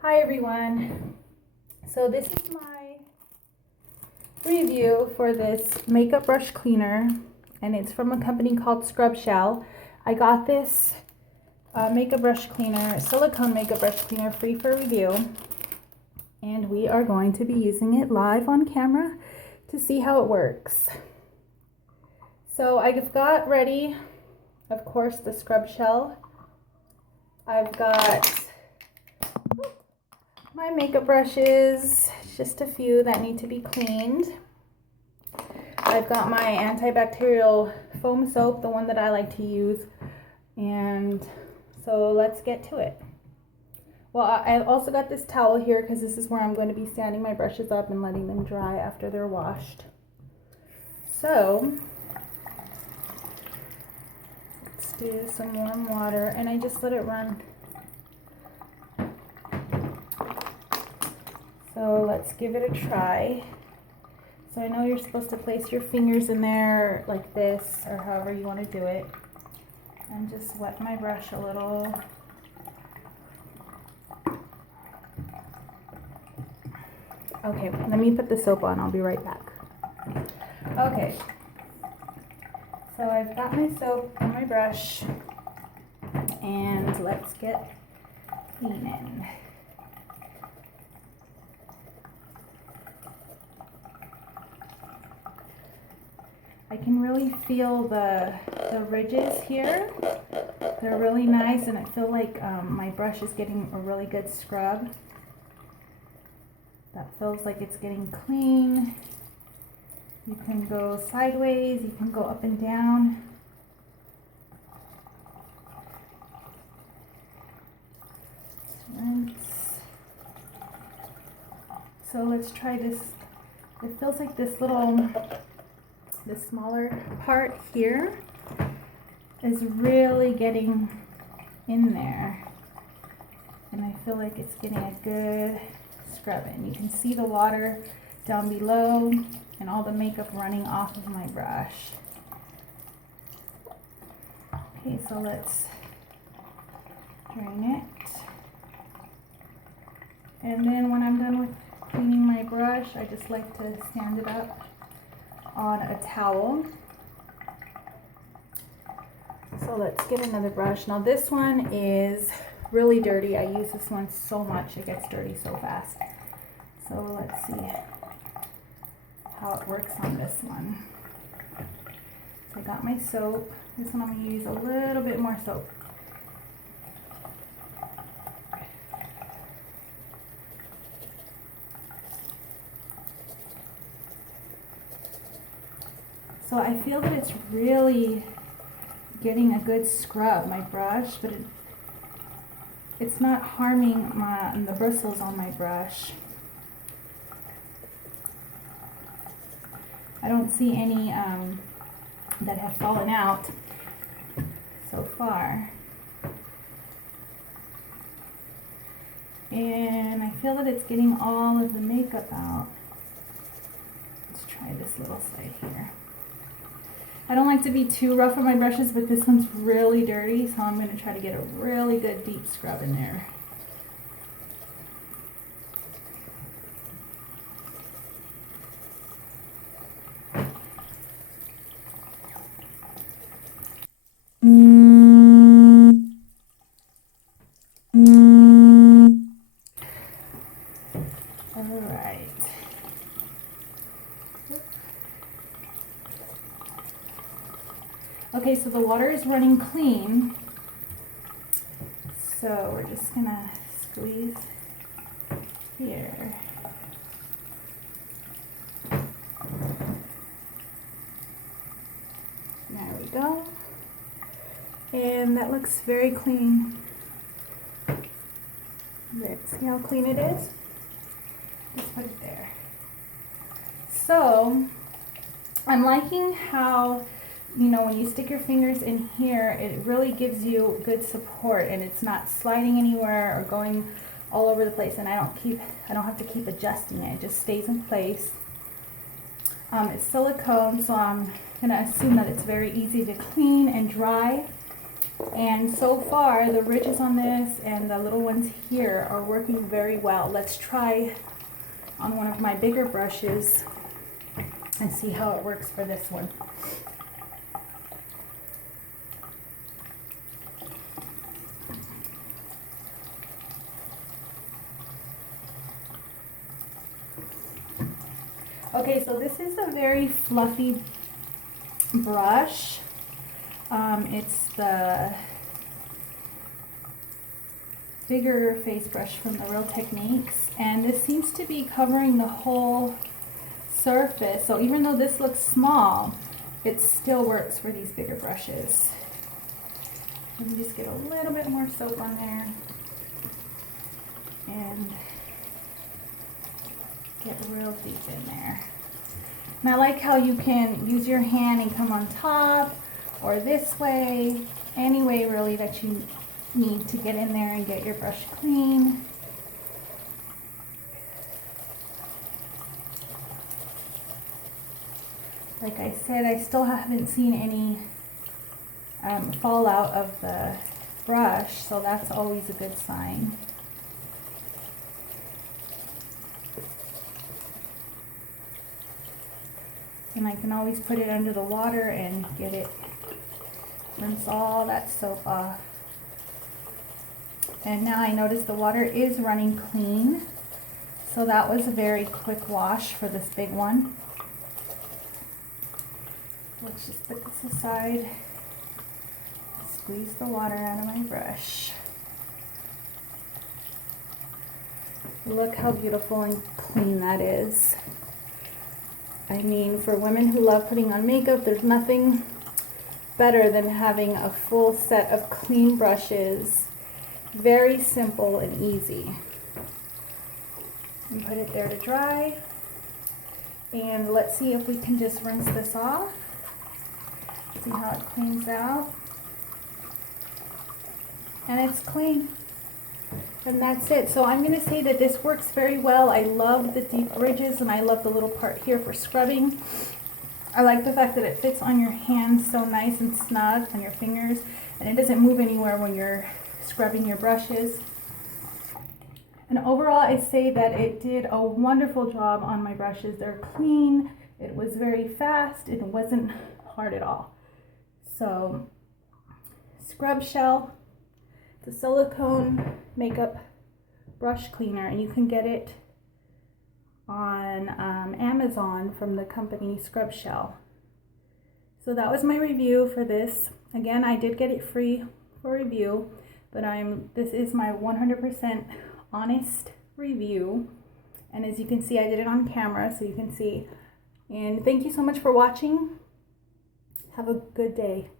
Hi everyone. So this is my review for this makeup brush cleaner, and it's from a company called ScrabShell. I got this makeup brush cleaner, silicone makeup brush cleaner, free for review, and we are going to be using it live on camera to see how it works. So I've got ready, of course, the ScrabShell. I've got my makeup brushes, just a few that need to be cleaned. I've got my antibacterial foam soap, the one that I like to use, and so let's get to it. Well, I've also got this towel here because this is where I'm going to be standing my brushes up and letting them dry after they're washed. So let's do some warm water, and I just let it run. So let's give it a try. So I know you're supposed to place your fingers in there like this, or however you want to do it. And just wet my brush a little. Okay, let me put the soap on. I'll be right back. Okay. So I've got my soap on my brush, and let's get cleaning. I can really feel the ridges here. They're really nice, and I feel like my brush is getting a really good scrub. That feels like it's getting clean. You can go sideways, you can go up and down. Rinse. So let's try this. It feels like this smaller part here is really getting in there, and I feel like it's getting a good scrub in. You can see the water down below and all the makeup running off of my brush. Okay, so let's drain it, and then when I'm done with cleaning my brush, I just like to stand it up on a towel. So let's get another brush. Now this one is really dirty. I use this one so much, it gets dirty so fast. So let's see how it works on this one. So I got my soap. This one I'm going to use a little bit more soap. So I feel that it's really getting a good scrub, my brush, but it's not harming the bristles on my brush. I don't see any that have fallen out so far. And I feel that it's getting all of the makeup out. Let's try this little side here. I don't like to be too rough on my brushes, but this one's really dirty, so I'm going to try to get a really good deep scrub in there. All right. Okay, so the water is running clean, so we're just gonna squeeze here. There we go. And that looks very clean. There, see how clean it is? Just put it there. So, I'm liking how, you know, when you stick your fingers in here, it really gives you good support, and it's not sliding anywhere or going all over the place, and I don't have to keep adjusting it. It just stays in place. It's silicone, so I'm gonna assume that it's very easy to clean and dry. And so far, the ridges on this and the little ones here are working very well. Let's try on one of my bigger brushes and see how it works for this one. Okay, so this is a very fluffy brush. It's the bigger face brush from the Real Techniques, and this seems to be covering the whole surface. So even though this looks small, it still works for these bigger brushes. Let me just get a little bit more soap on there and get real deep in there. And I like how you can use your hand and come on top or this way, any way really that you need to get in there and get your brush clean. Like I said, I still haven't seen any fallout of the brush, so that's always a good sign. And I can always put it under the water and get it, rinse all that soap off. And now I notice the water is running clean. So that was a very quick wash for this big one. Let's just put this aside. Squeeze the water out of my brush. Look how beautiful and clean that is. I mean, for women who love putting on makeup, there's nothing better than having a full set of clean brushes. Very simple and easy. And put it there to dry. And let's see if we can just rinse this off. See how it cleans out. And it's clean. And that's it. So I'm going to say that this works very well. I love the deep ridges and I love the little part here for scrubbing. I like the fact that it fits on your hands so nice and snug on your fingers, and it doesn't move anywhere when you're scrubbing your brushes. And overall, I say that it did a wonderful job on my brushes. They're clean. It was very fast. It wasn't hard at all. So, ScrabShell, the silicone makeup brush cleaner, and you can get it on Amazon from the company ScrabShell. So that was my review for this. Again, I did get it free for review, but this is my 100% honest review. And as you can see, I did it on camera, so you can see. And thank you so much for watching. Have a good day.